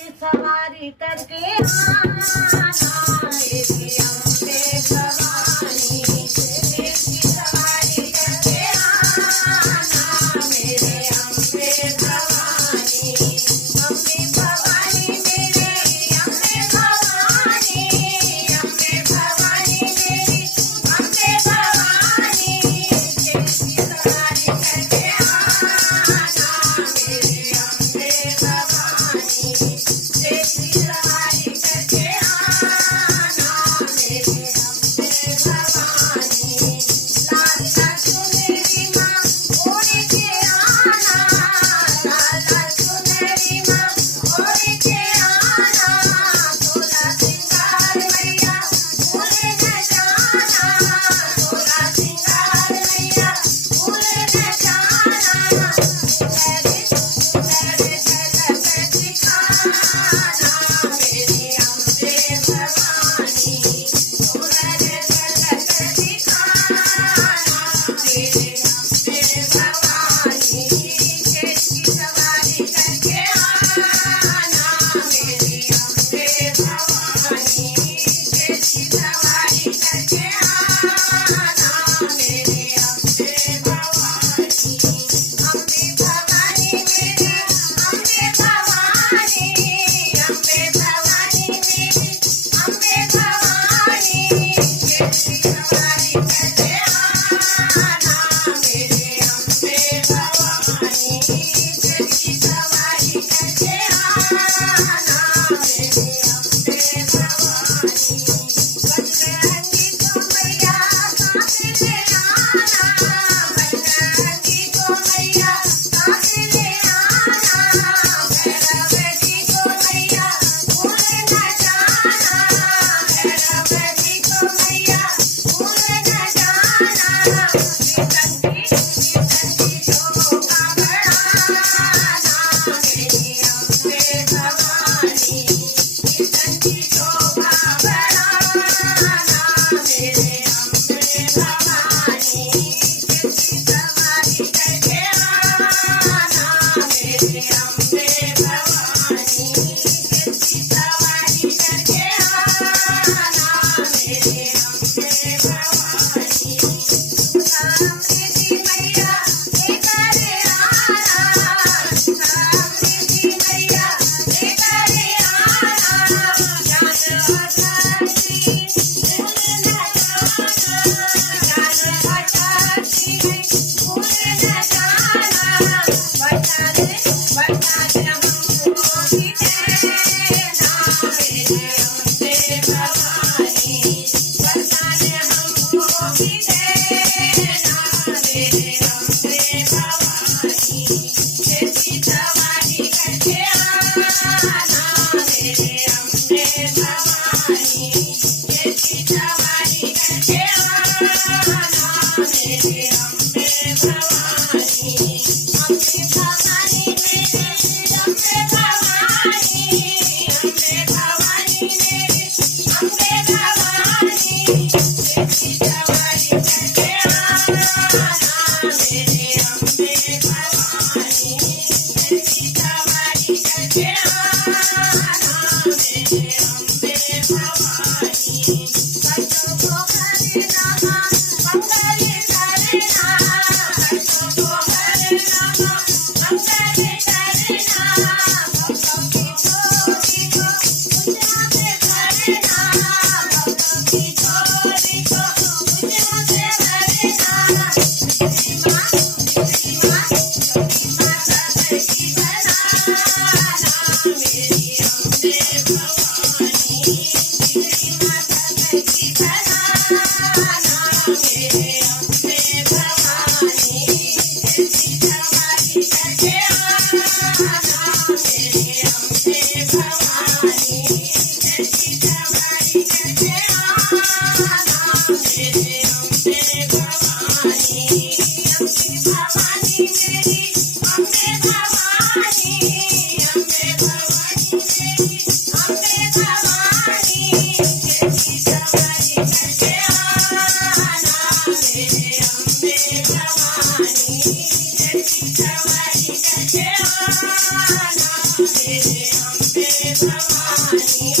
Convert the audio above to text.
की सवारी करके आना मेरी अम्बे भवानी। शेष की सवारी करके आना मेरे अम्बे भवानी। अम्बे भवानी मेरी अम्बे भवानी। अम्बे भवानी मेरी अम्बे भवानी। शेष की सवारी करके आना मेरे अम्बे भवानी। शेष की सवारी करके आना मेरे अम्बे भवानी। लाल लाल सुनहरी माँ ओढ़ के आना। लाल लाल सुनहरी माँ ओढ़ के आना। सोलह श्रृंगार मैया भूल न जाना। सोलह श्रृंगार मैया भूल न जाना। सुनहरे सुनहरे झलक दिखाना। भवानी